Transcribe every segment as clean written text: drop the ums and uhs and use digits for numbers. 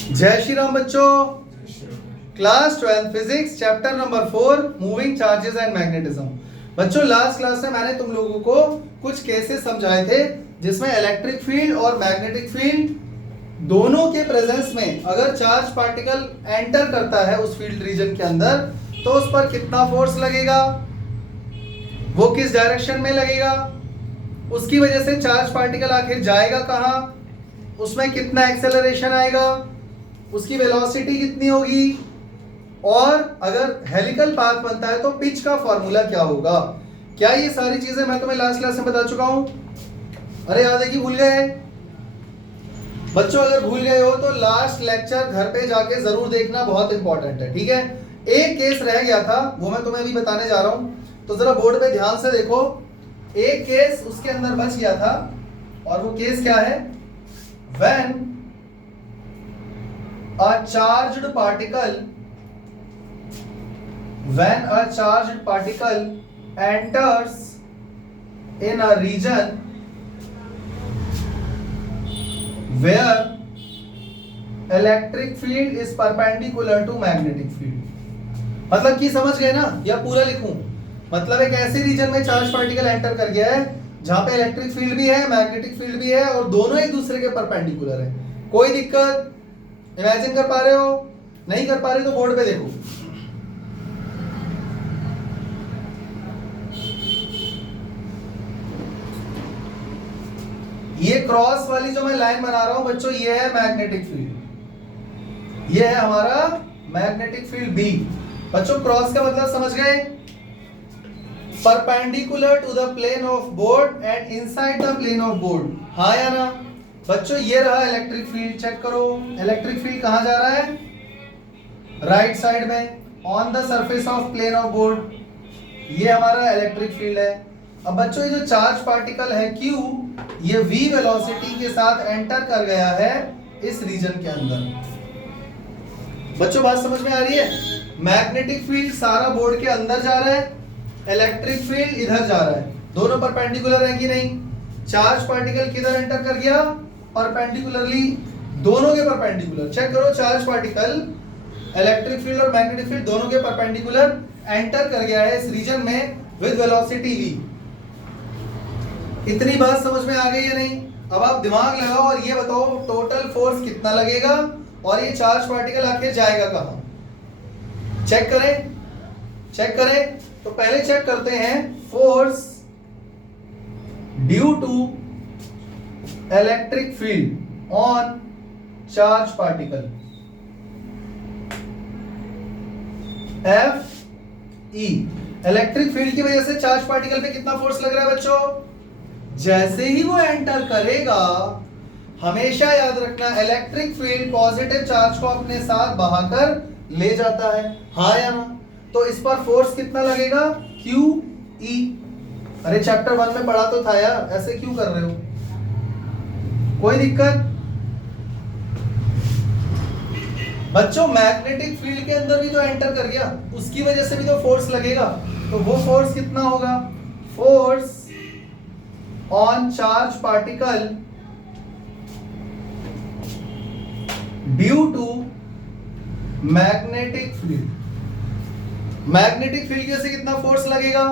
जय श्री राम बच्चों। Class 12 physics chapter number 4 moving charges and magnetism. बच्चों लास्ट क्लास में मैंने तुम लोगों को कुछ केसेस समझाए थे जिसमें इलेक्ट्रिक फील्ड और मैग्नेटिक फील्ड दोनों के प्रेजेंस में अगर चार्ज पार्टिकल एंटर करता है उस फील्ड रीजन के अंदर तो उस पर कितना फोर्स लगेगा, वो किस डायरेक्शन में लगेगा, उसकी वजह से चार्ज पार्टिकल आखिर जाएगा कहां, उसमें कितना एक्सेलरेशन आएगा, उसकी वेलोसिटी कितनी होगी, और अगर हेलिकल पाथ बनता है तो पिच का फॉर्मूला क्या होगा। क्या ये सारी चीजें मैं तुम्हें लास्ट क्लास में बता चुका हूं? अरे याद है कि भूल गए? बच्चों अगर भूल गए हो तो लास्ट लेक्चर घर पे जाके जरूर देखना, बहुत इंपॉर्टेंट है। ठीक है, एक केस रह गया था वो मैं तुम्हें अभी बताने जा रहा हूं, तो जरा बोर्ड पे ध्यान से देखो। एक केस उसके अंदर बच गया था और वो केस क्या है? When a charged particle enters in a region where electric field is perpendicular to magnetic field। मतलब कि समझ गए ना, या पूरा लिखूं? मतलब एक ऐसे रीजन में चार्ज पार्टिकल एंटर कर गया है जहां पे इलेक्ट्रिक फील्ड भी है, मैग्नेटिक फील्ड भी है और दोनों एक दूसरे के परपेंडिकुलर है। कोई दिक्कत? इमेजिन कर पा रहे हो? नहीं कर पा रहे तो बोर्ड पे देखो। ये क्रॉस वाली जो मैं लाइन बना रहा हूं बच्चों, ये है मैग्नेटिक फील्ड, ये है हमारा मैग्नेटिक फील्ड बी। बच्चों क्रॉस का मतलब समझ गए? Perpendicular to the plane of board and inside the plane of board. हाँ या ना? बच्चों ये रहा इलेक्ट्रिक फील्ड, चेक करो इलेक्ट्रिक फील्ड कहां जा रहा है? राइट साइड में on the surface of plane of board. ये हमारा इलेक्ट्रिक फील्ड है। अब बच्चों ये जो चार्ज पार्टिकल है Q, ये v वेलोसिटी के साथ एंटर कर गया है इस रीजन के अंदर। बच्चों बात समझ में आ रही है? मैग्नेटिक फील्ड सारा बोर्ड के अंदर जा रहा है, इलेक्ट्रिक फील्ड इधर जा रहा है, दोनों परपेंडिकुलर है कि नहीं? चार्ज पार्टिकल किधर एंटर कर गया? परपेंडिकुलरली, दोनों के परपेंडिकुलर। चेक करो, चार्ज पार्टिकल इलेक्ट्रिक फील्ड और मैग्नेटिक फील्ड दोनों के परपेंडिकुलर एंटर कर गया है इस रीजन में विद वेलोसिटी v। इतनी बात समझ में आ गई या नहीं? अब आप दिमाग लगाओ और ये बताओ टोटल फोर्स कितना लगेगा और ये चार्ज पार्टिकल आखिर जाएगा कहां? चेक करें। तो पहले चेक करते हैं force due to electric field on charge particle F E। Electric field की वजह से चार्ज पार्टिकल पे कितना फोर्स लग रहा है बच्चों? जैसे ही वो एंटर करेगा, हमेशा याद रखना इलेक्ट्रिक फील्ड पॉजिटिव चार्ज को अपने साथ बहाकर ले जाता है। हाँ या ना? तो इस पर फोर्स कितना लगेगा? Q E। अरे चैप्टर 1 में पढ़ा तो था यार, ऐसे क्यों कर रहे हो? कोई दिक्कत? बच्चों मैग्नेटिक फील्ड के अंदर भी तो एंटर कर गया, उसकी वजह से भी तो फोर्स लगेगा। तो वो फोर्स कितना होगा? Force on charge particle due to magnetic field. Magnetic field की वजह से कितना फोर्स लगेगा?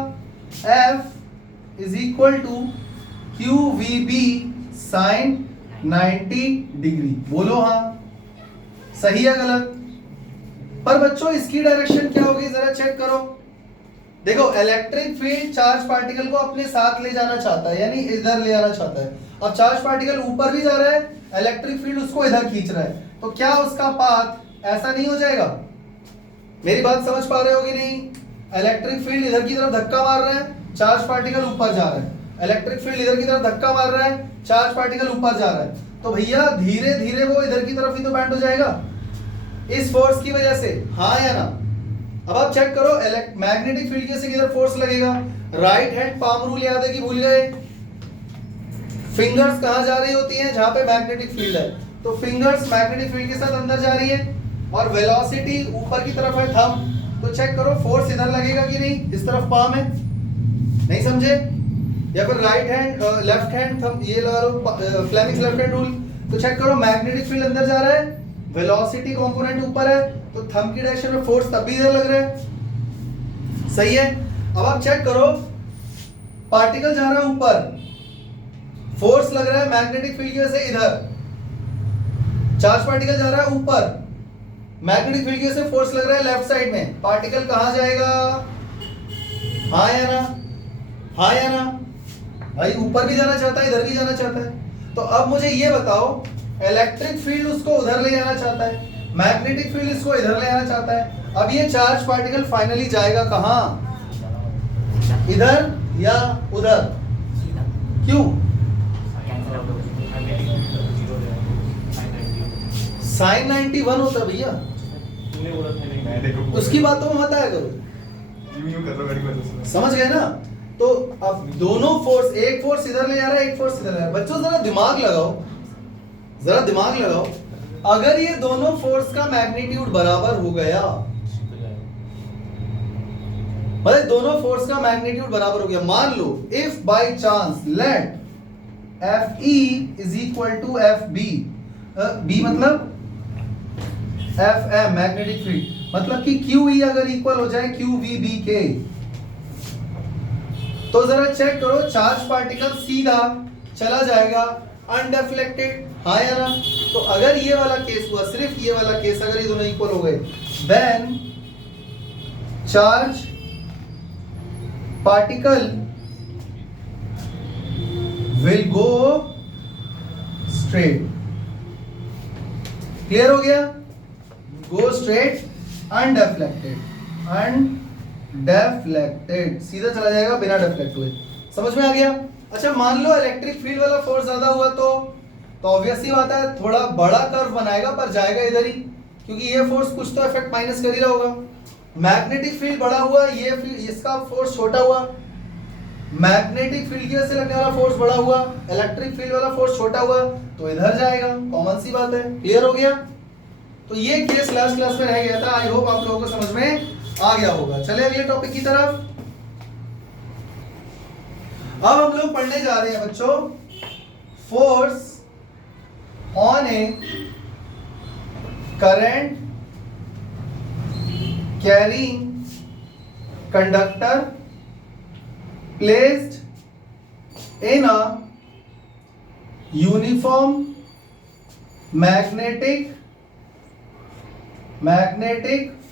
F is equal to QVB sine 90 degree. बोलो हाँ, सही या गलत? पर बच्चों इसकी डायरेक्शन क्या होगी जरा चेक करो। देखो इलेक्ट्रिक फील्ड चार्ज पार्टिकल को अपने साथ ले जाना चाहता है, यानी इधर ले जाना चाहता है। अब चार्ज पार्टिकल ऊपर भी जा रहा है, इलेक्ट्रिक फील्ड उसको इधर खींच रहा है, तो क्या उसका पाथ ऐसा नहीं हो जाएगा? मेरी बात समझ पा रहे हो कि नहीं? इलेक्ट्रिक फील्ड इधर की तरफ धक्का मार रहा है, चार्ज पार्टिकल ऊपर जा रहा है। इलेक्ट्रिक फील्ड इधर की तरफ धक्का मार रहा है, चार्ज पार्टिकल ऊपर जा रहा है। तो भैया धीरे धीरे वो इधर की तरफ ही तो बैंड हो जाएगा इस फोर्स की वजह से। हाँ या ना? अब आप चेक करो मैग्नेटिक फील्ड की वजह से किधर फोर्स लगेगा? राइट हैंड पाम रूल याद है कि भूल गए? फिंगर्स कहां जा रही होती हैं? जहां पे मैग्नेटिक फील्ड है, तो फिंगर्स मैग्नेटिक फील्ड के साथ अंदर जा रही है और वेलोसिटी ऊपर की तरफ है, थंब। तो चेक करो फोर्स इधर लगेगा कि नहीं? इस तरफ पाम है, नहीं समझे? या फिर right hand left hand thumb ये लगा लो, फ्लेमिंग्स लेफ्ट हैंड रूल। तो चेक करो मैग्नेटिक फील्ड अंदर जा रहा है, वेलोसिटी कंपोनेंट ऊपर है तो थंब की डायरेक्शन में फोर्स तब भी इधर लग रहा है, सही है। अब आप चेक करो, पार्टिकल जा रहा है ऊपर, फोर्स लग रहा है मैग्नेटिक फील्ड की वजह से इधर, चार्ज पार्टिकल जा रहा है ऊपर, मैग्नेटिक फील्ड की वजह से फोर्स लग रहा है लेफ्ट साइड में, पार्टिकल कहां जाएगा, हाँ या ना, हाँ या ना, भाई ऊपर भी जाना चाहता है इधर भी जाना चाहता है। तो अब मुझे ये बताओ, इलेक्ट्रिक फील्ड उसको उधर ले जाना चाहता है, मैग्नेटिक फील्ड इसको इधर ले जाना चाहता है। अब ये चार्ज पार्टिकल फाइनली जाएगा कहां, इधर या उधर, क्यों, साइन 91 होता है भैया, उसकी बातों में मत आया करो, समझ गए ना। तो अब दोनों फोर्स, एक फोर्स इधर ले जा रहा है एक फोर्स इधर ले जा रहा है। बच्चों जरा दिमाग लगाओ, जरा दिमाग लगाओ, अगर ये दोनों फोर्स का मैग्नीट्यूड बराबर हो गया, मतलब दोनों फोर्स का मैग्नीट्यूड बराबर हो गया, मान लो if by chance let Fe is equal to Fb, B मतलब Fm मैग्नेटिक फील्ड, मतलब कि QE अगर इक्वल हो जाए QVB के, तो जरा चेक करो, चार्ज पार्टिकल सीधा चला जाएगा अनडिफ्लेक्टेड, हाँ या ना। तो अगर ये वाला केस हुआ, सिर्फ ये वाला केस, अगर ये दोनों इक्वल हो गए, then charge particle will go straight, clear हो गया, गो स्ट्रेट अनडिफ्लेक्टेड, अनडिफ्लेक्टेड, सीधा चला जाएगा बिना डिफ्लेक्ट हुए, समझ में आ गया। अच्छा मान लो इलेक्ट्रिक फील्ड वाला फोर्स ज्यादा हुआ तो ऑब्वियस सी बात है थोड़ा बड़ा कर्व बनाएगा पर जाएगा इधर ही, क्योंकि ये फोर्स कुछ तो इफेक्ट माइनस कर ही रहा होगा। मैग्नेटिक फील्ड बड़ा हुआ, ये इसका फोर्स छोटा हुआ, मैग्नेटिक फील्ड की वजह से लगने वाला फोर्स बड़ा हुआ, इलेक्ट्रिक फील्ड वाला फोर्स छोटा हुआ, तो इधर जाएगा, कॉमन सी बात है, क्लियर हो गया। तो ये केस लास्ट क्लास में रह गया था, आई होप आप लोगों को समझ में आ गया होगा। चले अगले टॉपिक की तरफ। अब हम लोग पढ़ने जा रहे हैं बच्चों, force on A current carrying conductor placed in a uniform magnetic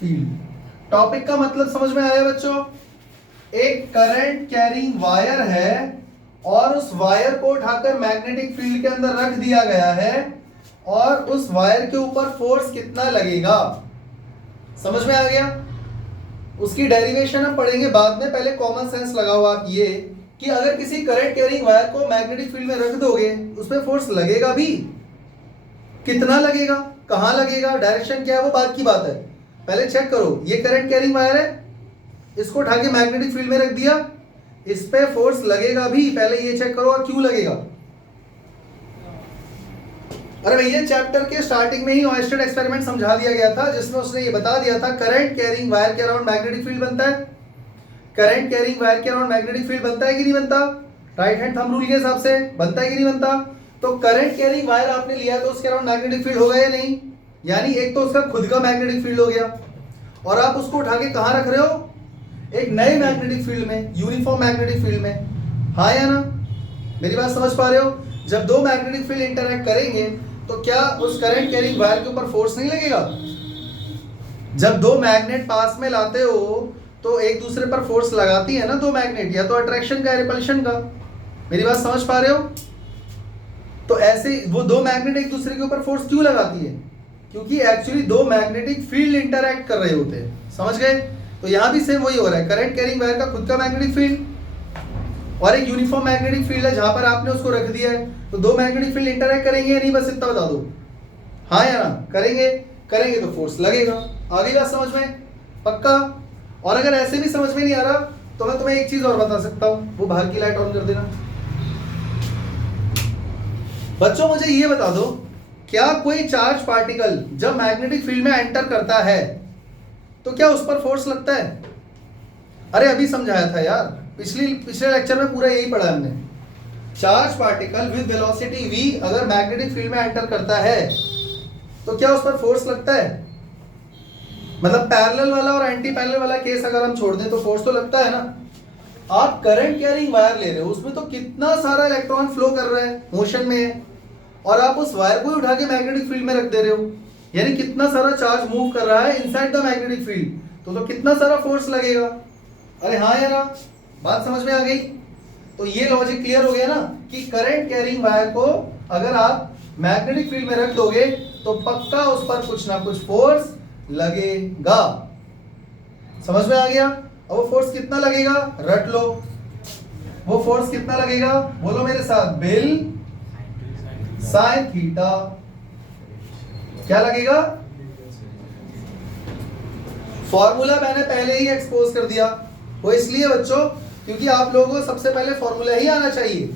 field. Topic का मतलब समझ में आया बच्चों, एक करंट कैरिंग वायर है और उस वायर को उठाकर मैग्नेटिक फील्ड के अंदर रख दिया गया है और उस वायर के ऊपर फोर्स कितना लगेगा, समझ में आ गया। उसकी डेरिवेशन हम पढ़ेंगे बाद में, पहले कॉमन सेंस लगाओ आप ये कि अगर किसी करंट कैरिंग वायर को मैग्नेटिक फील्ड में रख दोगे उस पर फोर्स लगेगा भी, कितना लगेगा, कहां लगेगा, डायरेक्शन क्या है वो बात की बात है। पहले चेक करो, ये करंट कैरिंग वायर है, इसको उठा के मैग्नेटिक फील्ड में रख दिया, इस पे फोर्स लगेगा भी, पहले ये चेक करो, और क्यों लगेगा। अरे भैया चैप्टर के स्टार्टिंग में ही ऑयस्टेड एक्सपेरिमेंट समझा दिया गया था, जिसमें उसने ये बता दिया था करंट कैरिंग वायर के अराउंड मैग्नेटिक फील्ड बनता है, करंट कैरिंग वायर के अराउंड मैग्नेटिक फील्ड बनता है कि नहीं बनता, राइट हैंड थंब रूल के हिसाब से बनता है कि नहीं बनता। तो करंट कैरिंग वायर आपने लिया तो उसके अराउंड मैग्नेटिक फील्ड होगा या नहीं, यानी एक तो उसका खुद का मैग्नेटिक फील्ड हो गया, और आप उसको उठा के कहां रख रहे हो, एक नए मैग्नेटिक फील्ड में, यूनिफॉर्म मैग्नेटिक फील्ड में, हाँ या ना, मेरी बात समझ पा रहे हो। जब दो मैग्नेटिक फील्ड इंटरैक्ट करेंगे तो क्या उस करंट कैरिंग वायर के ऊपर फोर्स नहीं लगेगा। जब दो मैग्नेट पास में लाते हो तो एक दूसरे पर फोर्स लगाती है ना दो मैग्नेट, या तो अट्रैक्शन का या रिपल्शन का, मेरी बात समझ पा रहे हो। तो ऐसे वो दो मैग्नेट एक दूसरे के ऊपर फोर्स क्यों लगाती है, क्योंकि एक्चुअली दो मैग्नेटिक फील्ड इंटरैक्ट कर रहे होते हैं, समझ गए। तो यहां भी सेम वही हो रहा है, करंट कैरिंग वायर का खुद का मैग्नेटिक फील्ड और एक यूनिफॉर्म मैग्नेटिक फील्ड है जहां पर आपने उसको रख दिया है, तो दो मैग्नेटिक फील्ड इंटरैक्ट करेंगे या नहीं, बस इतना बता दो, हाँ या ना, करेंगे, करेंगे तो फोर्स लगेगा। आगे बात समझ में पक्का। और अगर ऐसे भी समझ में नहीं आ रहा तो मैं तुम्हें एक चीज और बता सकता हूं, वो बाहर की लाइट ऑन कर देना। बच्चों मुझे ये बता दो, क्या कोई चार्ज पार्टिकल जब मैग्नेटिक फील्ड में एंटर करता है तो क्या उस पर फोर्स लगता है। अरे अभी समझाया था यार, पिछले लेक्चर में पूरा यही पढ़ा हमने। Charge particle with velocity v अगर मैग्नेटिक फील्ड में एंटर करता है तो क्या उस पर फोर्स लगता है? मतलब पैरेलल वाला और एंटी पैरेलल वाला केस अगर हम छोड़ दें तो फोर्स तो लगता है ना। आप करंट कैरिंग वायर ले रहे हो, उसमें तो कितना सारा इलेक्ट्रॉन फ्लो कर रहा है, मोशन में है, और आप उस वायर को ही उठा के मैग्नेटिक फील्ड में रख दे रहे हो, यानी कितना सारा चार्ज मूव कर रहा है इनसाइड द मैग्नेटिक फील्ड, तो कितना सारा फोर्स लगेगा। अरे हाँ यार, बात समझ में आ गई? तो ये लॉजिक क्लियर हो गया ना कि करंट कैरिंग वायर को अगर आप मैग्नेटिक फील्ड में रख दोगे तो पक्का उस पर कुछ ना कुछ फोर्स लगेगा। समझ में आ गया? और वो फोर्स कितना लगेगा रट लो। वो फोर्स कितना लगेगा, बोलो मेरे साथ, बिल साइन थीटा। क्या लगेगा? फॉर्मूला मैंने पहले ही एक्सपोज कर दिया, वो इसलिए बच्चों क्योंकि आप लोगों को सबसे पहले फॉर्मूला ही आना चाहिए।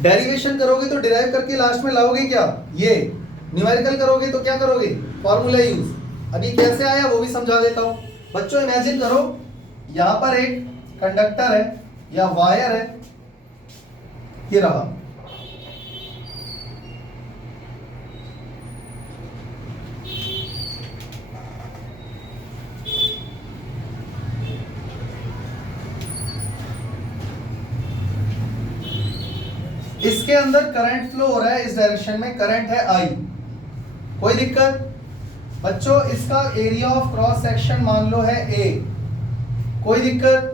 डेरिवेशन करोगे तो डिराइव करके लास्ट में लाओगे क्या, ये न्यूमेरिकल करोगे तो क्या करोगे, फॉर्मूला यूज। अभी कैसे आया वो भी समझा देता हूं। बच्चों इमेजिन करो यहां पर एक कंडक्टर है या वायर है, ये रहा, इसके अंदर करंट फ्लो हो रहा है, इस डायरेक्शन में करंट है आई, कोई दिक्कत? बच्चों इसका एरिया ऑफ क्रॉस सेक्शन मान लो है ए, कोई दिक्कत?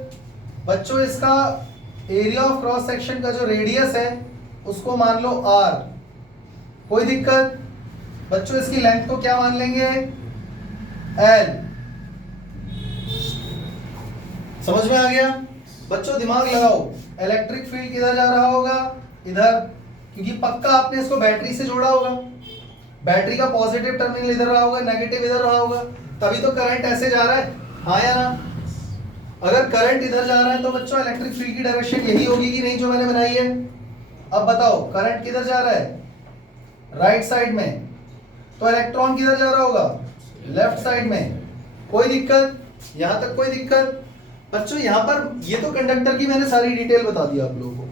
बच्चों इसका एरिया ऑफ क्रॉस सेक्शन का जो रेडियस है उसको मान लो आर, कोई दिक्कत? बच्चों इसकी लेंथ को क्या मान लेंगे, एल। समझ में आ गया? बच्चों दिमाग लगाओ, इलेक्ट्रिक फील्ड किधर जा रहा होगा, इधर, क्योंकि पक्का आपने इसको बैटरी से जोड़ा होगा, बैटरी का पॉजिटिव टर्मिनल इधर रहा होगा, नेगेटिव इधर रहा होगा, तभी तो करंट ऐसे जा रहा है, हाँ या ना? अगर करंट इधर जा रहा है तो बच्चों इलेक्ट्रिक फील्ड की डायरेक्शन यही होगी कि नहीं जो मैंने बनाई है? अब बताओ करंट किधर जा रहा है, राइट साइड में, तो इलेक्ट्रॉन किधर जा रहा होगा, लेफ्ट साइड में, कोई दिक्कत? यहां तक कोई दिक्कत? बच्चों यहां पर ये तो कंडक्टर की मैंने सारी डिटेल बता दी आप लोगों को,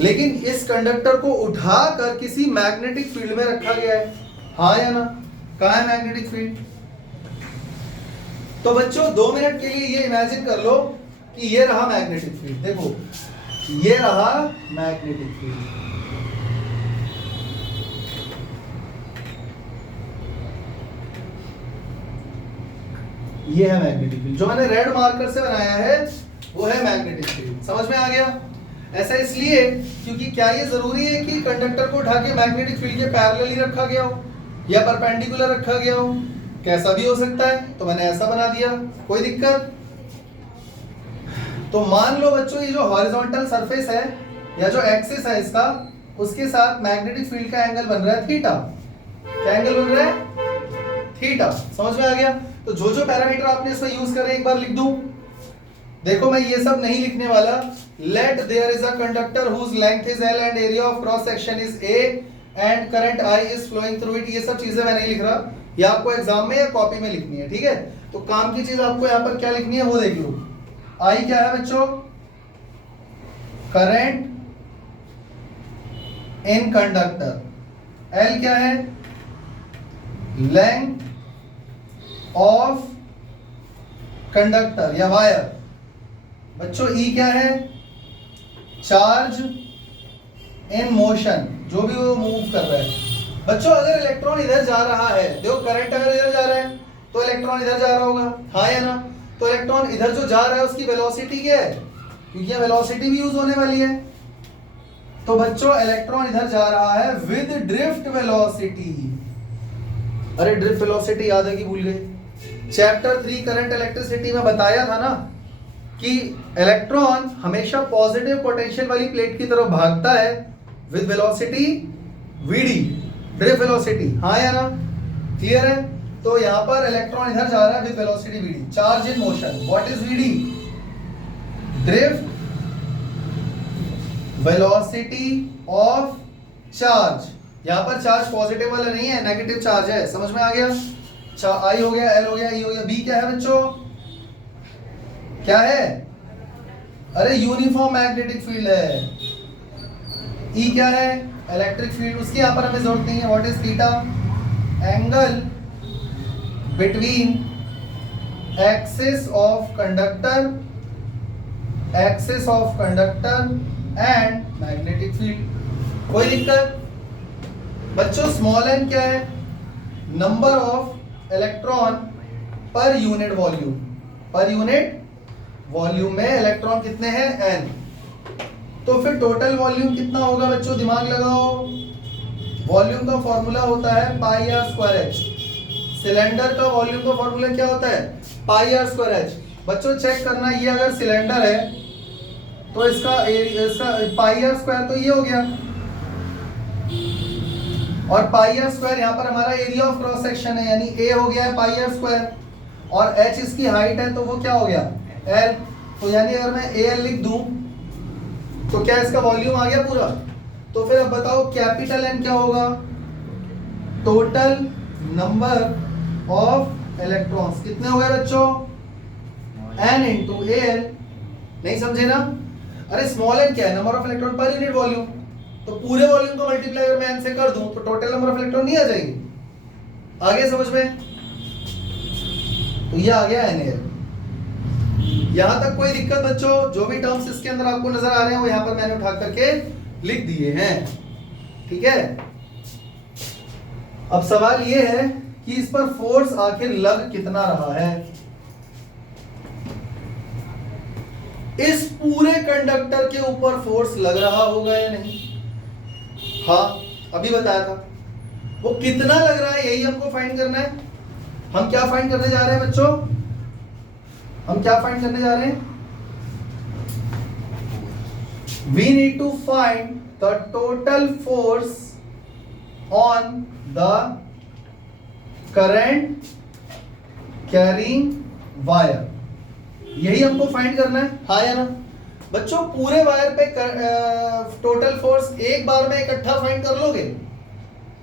लेकिन इस कंडक्टर को उठाकर किसी मैग्नेटिक फील्ड में रखा गया है, हाँ या ना? कहाँ है मैग्नेटिक फील्ड? तो बच्चों 2 मिनट के लिए ये इमेजिन कर लो कि ये रहा मैग्नेटिक फील्ड, देखो ये रहा मैग्नेटिक फील्ड, ये है मैग्नेटिक फील्ड, जो मैंने रेड मार्कर से बनाया है वो है मैग्नेटिक फील्ड। समझ में आ गया? ऐसा इसलिए क्योंकि क्या ये जरूरी है कि कंडक्टर को उठा के मैग्नेटिक फील्ड के पैरेलल ही रखा गया हो या परपेंडिकुलर रखा गया हो, कैसा भी हो सकता है, तो मैंने ऐसा बना दिया, कोई दिक्कत? तो मान लो बच्चों ये जो हॉरिजॉन्टल सरफेस है या जो एक्सिस है इसका, उसके साथ मैग्नेटिक फील्ड का एंगल बन रहा है थीटा। क्या एंगल बन रहा है, थीटा। समझ में आ गया? तो जो जो पैरामीटर आपने इसमें यूज करे एक बार लिख दूं। देखो मैं ये सब नहीं लिखने वाला, let there is a conductor whose length is L and area of cross section is A and current I is flowing through it, ये सब चीजें मैं नहीं लिख रहा, ये आपको एग्जाम में या कॉपी में लिखनी है, ठीक है? तो काम की चीज आपको यहाँ पर क्या लिखनी है वो देख लो। आई क्या है बच्चों, करंट इन कंडक्टर, एल क्या है, लेंथ ऑफ कंडक्टर या वायर, बच्चों ई क्या है, चार्ज इन मोशन, जो भी वो मूव कर रहा है। बच्चों अगर इलेक्ट्रॉन इधर जा रहा है, देखो करंट अगर इधर जा रहा है तो इलेक्ट्रॉन इधर जा रहा होगा, हाँ या ना? तो इलेक्ट्रॉन इधर जो जा रहा है उसकी वेलोसिटी क्या है, क्योंकि यहाँ वेलोसिटी भी यूज होने वाली है, तो बच्चों इलेक्ट्रॉन इधर जा रहा है विद ड्रिफ्ट वेलोसिटी। अरे ड्रिफ्ट वेलोसिटी याद है कि भूल गए? चैप्टर 3 करंट इलेक्ट्रिसिटी में बताया था ना कि इलेक्ट्रॉन हमेशा पॉजिटिव पोटेंशियल वाली प्लेट की तरफ भागता है with velocity vd, drift velocity, हाँ या ना? क्लियर है? तो यहां पर इलेक्ट्रॉन इधर जा रहा है with velocity vd, charge in motion, what is vd, drift velocity of charge. यहां पर चार्ज पॉजिटिव वाला नहीं है, नेगेटिव चार्ज है, समझ में आ गया? आई हो गया, एल हो गया, ई हो गया, बी क्या है बच्चों, क्या है, अरे यूनिफॉर्म मैग्नेटिक फील्ड है। ई क्या है, इलेक्ट्रिक फील्ड, उसकी यहां पर हमें जरूरत नहीं है, what is theta, angle between axis of conductor and magnetic field. कोई दिक्कत? बच्चों स्मॉल एन क्या है? Number of electron per unit volume. पर यूनिट वॉल्यूम में इलेक्ट्रॉन कितने हैं? n। तो फिर टोटल वॉल्यूम कितना होगा बच्चों? दिमाग लगाओ। वॉल्यूम का फॉर्मूला होता है पाई आर स्क्वायर एच। सिलेंडर का वॉल्यूम का फॉर्मूला क्या होता है? पाई आर स्क्वायर एच। बच्चों चेक करना, ये अगर सिलेंडर है तो इसका पाई आर स्क्वायर तो ये हो गया, और पाई आर स्क्वायर यहाँ पर हमारा एरिया ऑफ क्रॉस सेक्शन है, यानी ए हो गया है पाई आर स्क्वायर, और एच इसकी हाइट है तो वो क्या हो गया? एल। तो यानी अगर मैं ए एल लिख दूं तो क्या इसका वॉल्यूम आ गया पूरा? तो फिर अब बताओ कैपिटल एन क्या होगा? Total number of electrons. कितने हो गए बच्चों? N into A L. नहीं समझे ना? अरे स्मॉल एन क्या है? Number of electron per unit volume. तो पूरे वॉल्यूम को मल्टीप्लाई अगर मैं एन से कर दूं तो टोटल नंबर ऑफ इलेक्ट्रॉन नहीं आ जाएगी? आगे समझ में? तो ये आ गया एन एल। यहां तक कोई दिक्कत बच्चों? जो भी टर्म्स इसके अंदर आपको नजर आ रहे हैं वो यहां पर मैंने उठा करके लिख दिए हैं, ठीक है। अब सवाल ये है कि इस पर फोर्स आखिर लग कितना रहा है? इस पूरे कंडक्टर के ऊपर फोर्स लग रहा होगा या नहीं? हाँ, अभी बताया था। वो कितना लग रहा है यही हमको फाइंड करना है। हम क्या फाइंड करने जा रहे हैं बच्चों? हम क्या फाइंड करने जा रहे हैं? We need to find the total force on the current carrying wire। यही हमको फाइंड करना है, हाँ या ना? बच्चों पूरे वायर पे टोटल फोर्स एक बार में इकट्ठा फाइंड कर लोगे?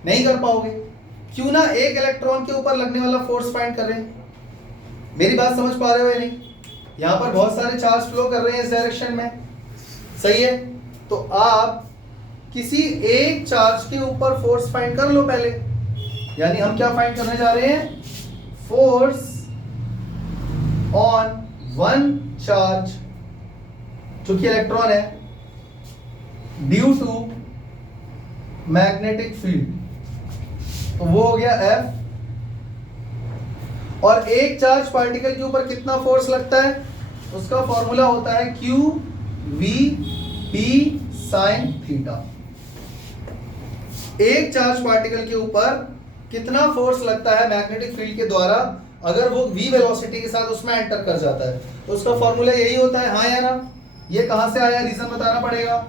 नहीं कर पाओगे। क्यों ना? एक इलेक्ट्रॉन के ऊपर लगने वाला फोर्स फाइंड कर रहे हैं। मेरी बात समझ पा रहे हो या नहीं? यहां पर बहुत सारे चार्ज फ्लो कर रहे हैं इस डायरेक्शन में, सही है? तो आप किसी एक चार्ज के ऊपर फोर्स फाइंड कर लो पहले। यानी हम क्या फाइंड करने जा रहे हैं? फोर्स ऑन वन चार्ज जो कि इलेक्ट्रॉन है, ड्यू टू मैग्नेटिक फील्ड। तो वो हो गया F। और एक चार्ज पार्टिकल के ऊपर कितना फोर्स लगता है? उसका फॉर्मूला होता है Q V P sin theta. एक चार्ज पार्टिकल के ऊपर कितना फोर्स लगता है मैग्नेटिक फील्ड के द्वारा अगर वो v वेलोसिटी के साथ उसमें एंटर कर जाता है, तो उसका फॉर्मूला यही होता है, हाँ या ना? ये कहां से आया? रीजन बताना पड़ेगा।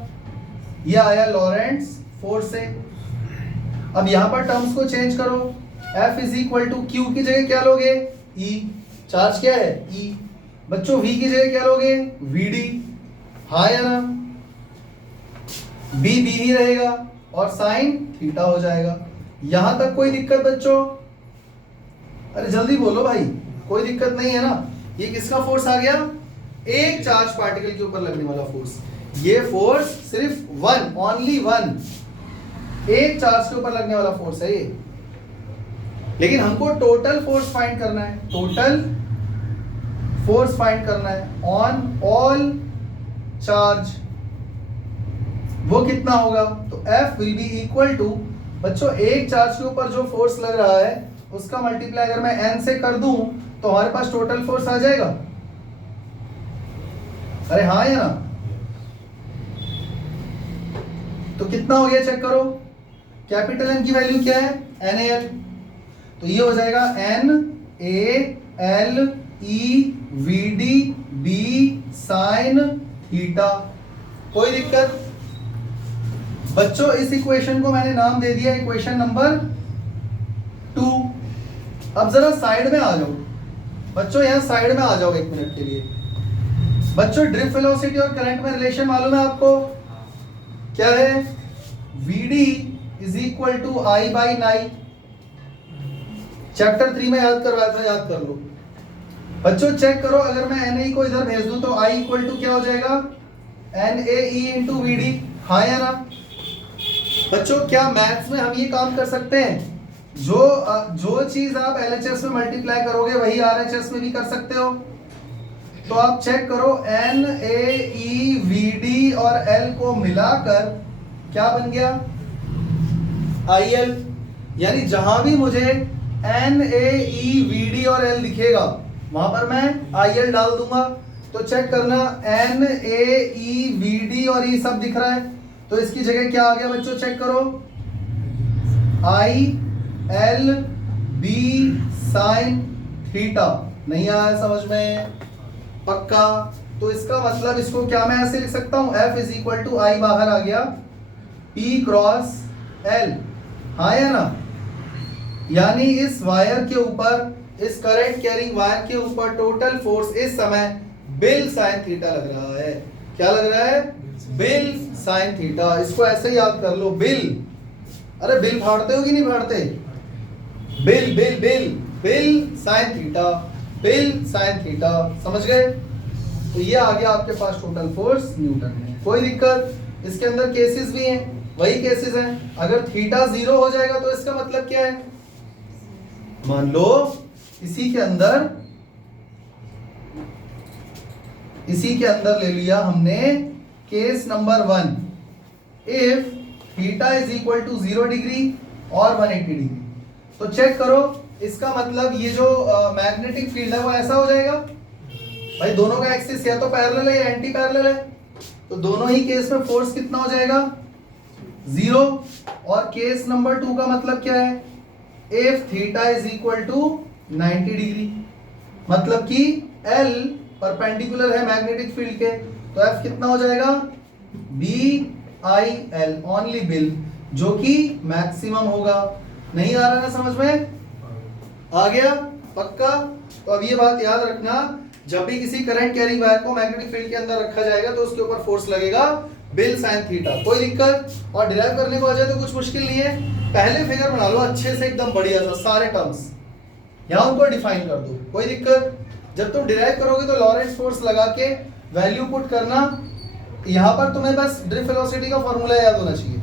ये आया लॉरेंट्ज फोर्स से। अब यहां पर टर्म्स को चेंज करो। F is equal to Q की जगह क्या लोगे? E। चार्ज क्या है? E। बच्चों V की जगह क्या लोगे? VD। हाँ या ना? B ही रहेगा और साइन थीटा हो जाएगा। यहां तक कोई दिक्कत बच्चों? अरे जल्दी बोलो भाई, कोई दिक्कत नहीं है ना? ये किसका फोर्स आ गया? एक चार्ज पार्टिकल के ऊपर लगने वाला फोर्स। ये फोर्स सिर्फ वन, ओनली वन, एक चार्ज के ऊपर लगने वाला फोर्स है ये। लेकिन हमको टोटल फोर्स फाइंड करना है, टोटल फोर्स फाइंड करना है ऑन ऑल चार्ज। वो कितना होगा? तो F will be equal to, बच्चों एक चार्ज के ऊपर जो फोर्स लग रहा है उसका मल्टीप्लाई अगर मैं n से कर दूं तो हमारे पास टोटल फोर्स आ जाएगा। अरे हाँ या ना? तो कितना हो गया चेक करो। कैपिटल N की वैल्यू क्या है? NaL। तो ये हो जाएगा NaL E VD B sin theta. कोई दिक्कत? बच्चों इस इक्वेशन को मैंने नाम दे दिया इक्वेशन नंबर 2। अब जरा साइड में आ जाओ बच्चों, यहां साइड में आ जाओ एक मिनट के लिए। बच्चों ड्रिफ्ट वेलोसिटी और करंट में रिलेशन मालूम है आपको? क्या है? VD is equal to I by नाई। चैप्टर 3 में याद करवाया था, याद कर लो। बच्चों चेक करो, अगर मैं NAE को इधर भेज दूं तो I इक्वल टू क्या हो जाएगा? NAE into VD। हाँ या ना? बच्चों क्या मैथ्स में हम ये काम कर सकते हैं? जो चीज आप LHS में मल्टीप्लाई करोगे वही RHS में भी कर सकते हो। तो आप चेक करो NaEVD और L को मिलाकर क्या बन गया IL, यानी जहां भी मुझे NaEVD और L दिखेगा वहां पर मैं IL डाल दूंगा। तो चेक करना NaEVD और ये सब दिख रहा है, तो इसकी जगह क्या आ गया बच्चों, चेक करो ILB sin थीटा। नहीं आया समझ में? पक्का? तो इसका मतलब इसको क्या मैं ऐसे लिख सकता हूं, F इज इक्वल टू आई बाहर आ गया P क्रॉस L, हाँ या ना? यानी इस वायर के ऊपर, इस करंट कैरिंग वायर के ऊपर टोटल फोर्स इस समय बिल साइन थीटा लग रहा है। क्या लग रहा है? Bill sine theta. इसको ऐसे याद कर लो, बिल। अरे बिल फाड़ते हो कि नहीं फाड़ते? BIL BIL BIL BIL sine theta, BIL sine theta, समझ गए? तो ये आ गया आपके पास टोटल फोर्स न्यूटन में। कोई दिक्कत? इसके अंदर केसेस भी हैं, वही केसेस हैं। अगर थीटा 0 हो जाएगा तो इसका मतलब क्या है? मान लो इसी के अंदर ले लिया हमने case number 1, if theta is equal to 0 degree और 180 डिग्री। तो चेक करो, इसका मतलब ये जो मैग्नेटिक फील्ड है वो ऐसा हो जाएगा। भाई दोनों का एक्सिस या तो पैरेलल है या एंटी पैरेलल है, तो दोनों ही केस में फोर्स कितना हो जाएगा? 0। और केस नंबर 2 का मतलब क्या है? If theta is equal to 90 degree, मतलब कि L परपेंडिकुलर है मैग्नेटिक फील्ड के, तो F कितना हो जाएगा? BIL, ओनली बिल, जो कि मैक्सिमम होगा। नहीं आ रहा ना समझ में? आ गया? पक्का? तो अब ये बात याद रखना, जब भी किसी करंट कैरिंग वायर को मैग्नेटिक फील्ड के अंदर रखा जाएगा तो उसके ऊपर फोर्स लगेगा बिल साइन थीटा। कोई दिक्कत? और डिराइव करने को आ जाए तो कुछ मुश्किल नहीं है, पहले फिगर बना लो अच्छे से एकदम बढ़िया सा, सारे टर्म्स यहां उनको डिफाइन कर दो। कोई दिक्कत? जब तुम डिराइव करोगे तो लॉरेंट्ज फोर्स लगा के वैल्यू पुट करना। यहां पर तुम्हें बस ड्रिफ्ट वेलोसिटी का फॉर्मूला याद होना चाहिए।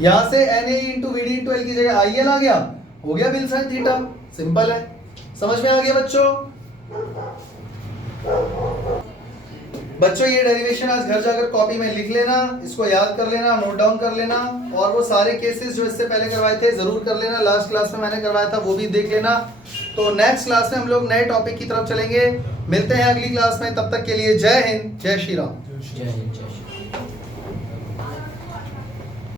यहां से NaE into VD into L की जगह IL आ गया, हो गया बिल साइन थीटा। सिंपल है, समझ में आ गया बच्चों ये डेरिवेशन आज घर जाकर कॉपी में लिख लेना, इसको याद कर लेना, नोट डाउन कर लेना, और वो सारे केसेस जो इससे पहले करवाए थे जरूर कर लेना। लास्ट क्लास में मैंने करवाया था वो भी देख लेना। तो नेक्स्ट क्लास में हम लोग नए टॉपिक की तरफ चलेंगे। मिलते हैं अगली क्लास में, तब तक के लिए जय हिंद, जय श्री राम। जय हिंद।